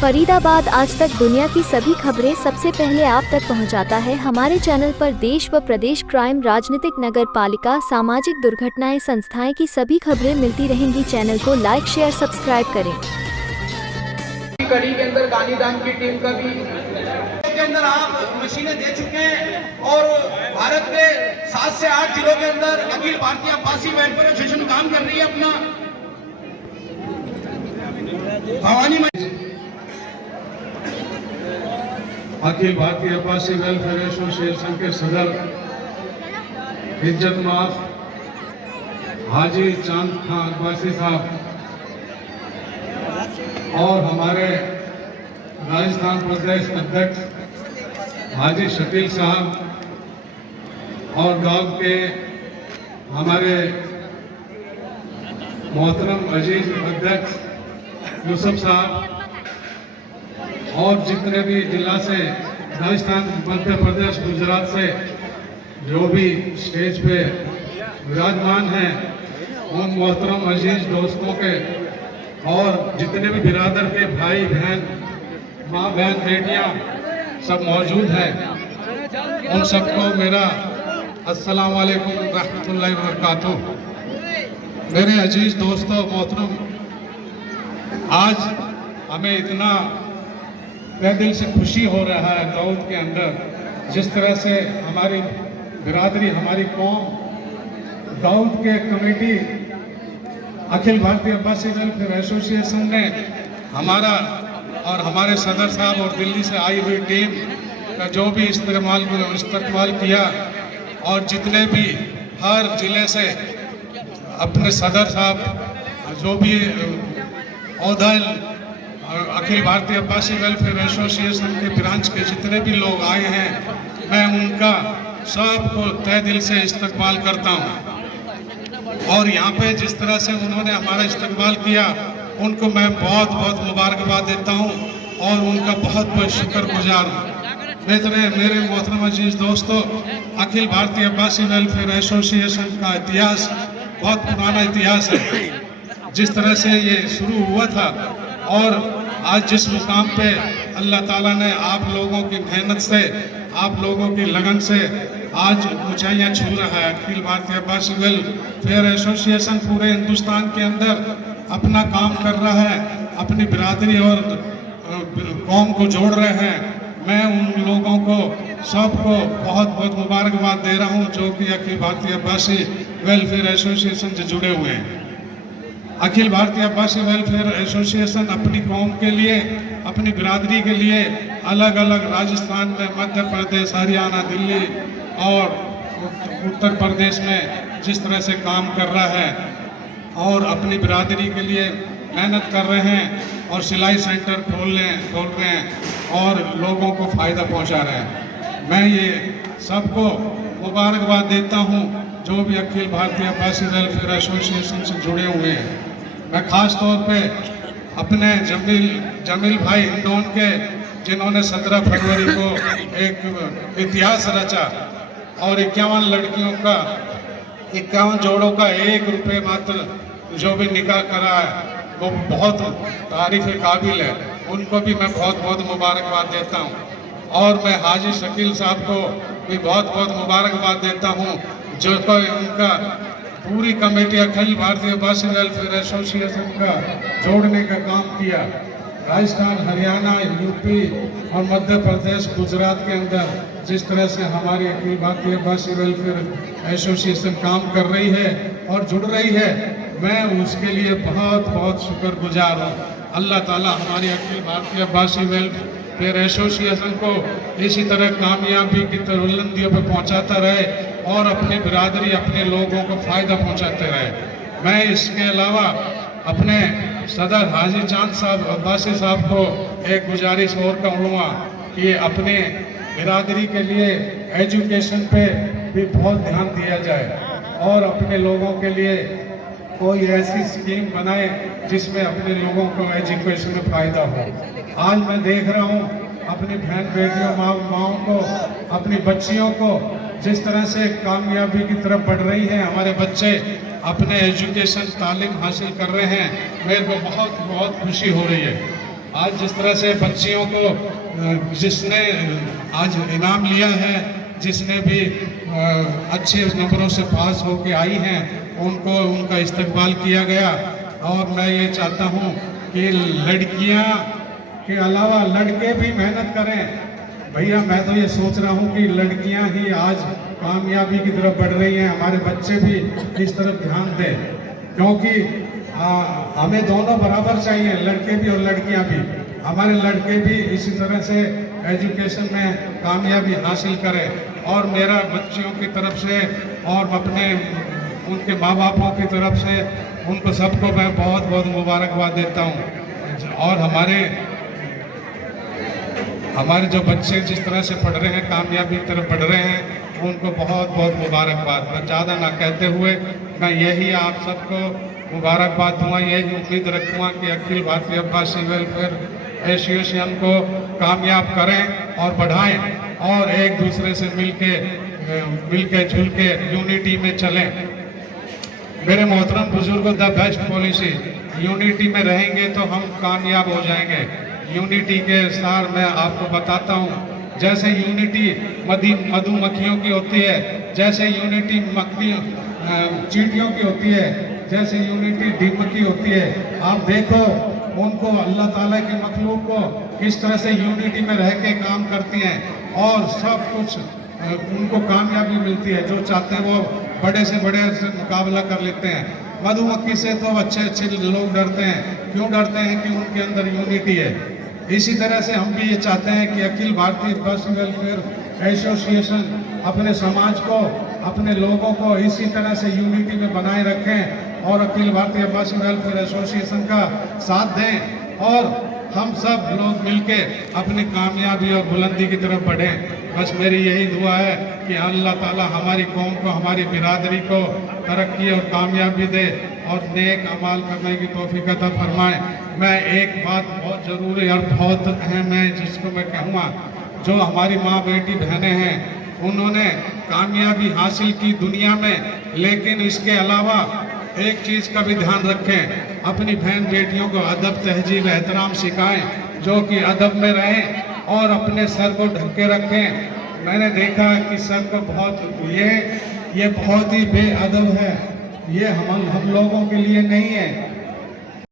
फरीदाबाद आज तक दुनिया की सभी खबरें सबसे पहले आप तक पहुंचाता है। हमारे चैनल पर देश व प्रदेश, क्राइम, राजनीतिक, नगर पालिका, सामाजिक दुर्घटनाएं, संस्थाएं की सभी खबरें मिलती रहेंगी। चैनल को लाइक, शेयर, सब्सक्राइब करें। कड़ी के अंदर गांधीधाम की टीम का भी के अंदर आप मशीनें दे चुके हैं और भारत के 7 से 8 जिलों के अंदर अखिल भारतीय अब्बासी वेलफेयर एसोसिएशन काम कर रही है। अपना भवानी अखिल भारतीय अब्बासी वेलफेयर एसोसिएशन के सदर इज्जत माफ हाजी चांद खां अब्बासी साहब और हमारे राजस्थान प्रदेश अध्यक्ष हाजी शकील साहब और गांव के हमारे मोहतरम अजीज अध्यक्ष यूसुफ साहब और जितने भी जिला से, राजस्थान, मध्य प्रदेश, गुजरात से जो भी स्टेज पे विराजमान हैं, उन मोहतरम अजीज दोस्तों के और जितने भी बिरादर के भाई बहन, माँ बहन, बेटियां सब मौजूद हैं, उन सबको मेरा अस्सलाम वालेकुम रहमतुल्लाहि व बरकातुहू। मेरे अजीज दोस्तों, मोहतरम, आज हमें इतना दिल से खुशी हो रहा है दाऊद के अंदर, जिस तरह से हमारी बिरादरी, हमारी कौम दाऊद के committee Akhil Bharatiya Abbasi welfare association ने हमारा और हमारे सदर साहब और दिल्ली से आई हुई टीम का जो भी इस्तेमाल किया और जितने भी हर जिले से अपने सदर साहब जो भी औदल अखिल भारतीय अब्बासी वेलफेयर एसोसिएशन के ब्रांच के जितने भी लोग आए हैं, मैं उनका सबको तहे दिल से इस्तकबाल करता हूं। और यहाँ पे जिस तरह से उन्होंने हमारा इस्तकबाल किया, उनको मैं बहुत बहुत मुबारकबाद देता हूँ और उनका बहुत बहुत शुक्रगुजार हूँ। मेरे मोहतरम अजीज दोस्तों, अखिल भारतीय अब्बासी वेलफेयर एसोसिएशन का इतिहास बहुत पुराना इतिहास है। जिस तरह से ये शुरू हुआ था और आज जिस मुकाम पे अल्लाह ताला ने आप लोगों की मेहनत से, आप लोगों की लगन से आज ऊंचाइयां छू रहा है। अखिल भारतीय अब्बासी वेलफेयर एसोसिएशन पूरे हिंदुस्तान के अंदर अपना काम कर रहा है, अपनी बिरादरी और कौम को जोड़ रहे हैं। मैं उन लोगों को सबको बहुत बहुत मुबारकबाद दे रहा हूं जो कि अखिल भारतीय अब्बासी वेलफेयर एसोसिएशन से जुड़े हुए हैं। अखिल भारतीय अब्बासी वेलफेयर एसोसिएशन अपनी कौम के लिए, अपनी बिरादरी के लिए अलग अलग राजस्थान में, मध्य प्रदेश, हरियाणा, दिल्ली और उत्तर प्रदेश में जिस तरह से काम कर रहा है और अपनी बिरादरी के लिए मेहनत कर रहे हैं और सिलाई सेंटर खोल रहे हैं और लोगों को फ़ायदा पहुंचा रहे हैं। मैं ये सबको मुबारकबाद देता हूं जो भी अखिल भारतीय अब्बासी वेलफेयर एसोसिएशन से जुड़े हुए हैं। मैं ख़ास तौर पे अपने जमील भाई हिंडोन के, जिन्होंने 17 फरवरी को एक इतिहास रचा और 51 लड़कियों का, 51 जोड़ों का 1 रुपये मात्र जो भी निकाह करा है, वो बहुत तारीफ काबिल है। उनको भी मैं बहुत बहुत मुबारकबाद देता हूँ और मैं हाजी शकील साहब को भी बहुत बहुत मुबारकबाद देता हूँ जो कोई उनका पूरी committee Akhil Bharatiya Abbasi welfare association का जोड़ने का काम किया। राजस्थान, हरियाणा, यूपी और मध्य प्रदेश, गुजरात के अंदर जिस तरह से हमारी अखिल भारतीय अब्बासी वेलफेयर एसोसिएशन काम कर रही है और जुड़ रही है, मैं उसके लिए बहुत बहुत शुक्रगुजार हूँ। अल्लाह ताला हमारी अखिल भारतीय अब्बासी वेलफेयर एसोसिएशन को इसी तरह कामयाबी की बुलंदियों पर पहुँचाता रहे और अपनी बिरादरी, अपने लोगों को फ़ायदा पहुँचाते रहे। मैं इसके अलावा अपने सदर हाजी चांद साहब अब्बासी साहब को एक गुजारिश और करूँगा कि अपने बिरादरी के लिए एजुकेशन पे भी बहुत ध्यान दिया जाए और अपने लोगों के लिए कोई ऐसी स्कीम बनाए जिसमें अपने लोगों को एजुकेशन में फ़ायदा हो। आज मैं देख रहा हूँ अपनी बहन बेटियों, माँओं को, अपनी बच्चियों को जिस तरह से कामयाबी की तरफ बढ़ रही है, हमारे बच्चे अपने एजुकेशन तालीम हासिल कर रहे हैं, मेरे को बहुत बहुत खुशी हो रही है। आज जिस तरह से बच्चियों को जिसने आज इनाम लिया है, जिसने भी अच्छे नंबरों से पास होके आई हैं, उनको उनका इस्तकबाल किया गया। और मैं ये चाहता हूँ कि लड़कियाँ के अलावा लड़के भी मेहनत करें। भैया मैं तो ये सोच रहा हूँ कि लड़कियाँ ही आज कामयाबी की तरफ बढ़ रही हैं, हमारे बच्चे भी इस तरफ ध्यान दें, क्योंकि हमें दोनों बराबर चाहिए, लड़के भी और लड़कियाँ भी। हमारे लड़के भी इसी तरह से एजुकेशन में कामयाबी हासिल करें। और मेरा बच्चियों की तरफ से और अपने उनके माँ बापों की तरफ से उनको सबको मैं बहुत बहुत मुबारकबाद देता हूँ। और हमारे जो बच्चे जिस तरह से पढ़ रहे हैं, कामयाबी की तरफ बढ़ रहे हैं, उनको बहुत बहुत मुबारकबाद। मैं ज़्यादा ना कहते हुए मैं यही आप सबको मुबारकबाद दूंगा, यही उम्मीद रखूँगा कि अखिल भारतीय अब्बासी वेलफेयर एसोसिएशन को कामयाब करें और बढ़ाएं और एक दूसरे से मिलके जुल के यूनिटी में चलें। मेरे मोहतरम बुजुर्गों, द बेस्ट पॉलिसी, यूनिटी में रहेंगे तो हम कामयाब हो जाएंगे। यूनिटी के सार मैं आपको बताता हूँ, जैसे यूनिटी मधुमक्खियों की होती है, जैसे यूनिटी चींटियों की होती है, जैसे यूनिटी दीमक की होती है। आप देखो उनको अल्लाह ताला की मखलूक को किस तरह से यूनिटी में रह के काम करती हैं और सब कुछ उनको कामयाबी मिलती है। जो चाहते हैं वो बड़े से बड़े से मुकाबला कर लेते हैं। मधुमक्खी से तो अच्छे अच्छे लोग डरते हैं। क्यों डरते हैं? कि उनके अंदर यूनिटी है। इसी तरह से हम भी ये चाहते हैं कि अखिल भारतीय बस वेलफेयर एसोसिएशन अपने समाज को, अपने लोगों को इसी तरह से यूनिटी में बनाए रखें और अखिल भारतीय बस वेलफेयर एसोसिएशन का साथ दें और हम सब लोग मिलके अपनी कामयाबी और बुलंदी की तरफ बढ़ें। बस मेरी यही दुआ है कि अल्लाह ताला हमारी कौम को, हमारी बिरादरी को तरक्की और कामयाबी दे और नेक अमाल करने की तौफीक अता फरमाए। मैं एक बात बहुत ज़रूरी और बहुत अहम है जिसको मैं कहूँगा, जो हमारी माँ बेटी बहनें हैं उन्होंने कामयाबी हासिल की दुनिया में, लेकिन इसके अलावा एक चीज़ का भी ध्यान रखें, अपनी बहन बेटियों को अदब, तहजीब, एहतराम सिखाएं, जो कि अदब में रहें और अपने सर को ढके रखें। मैंने देखा कि सर को ये बहुत ही बेअदब है, ये हम लोगों के लिए नहीं है।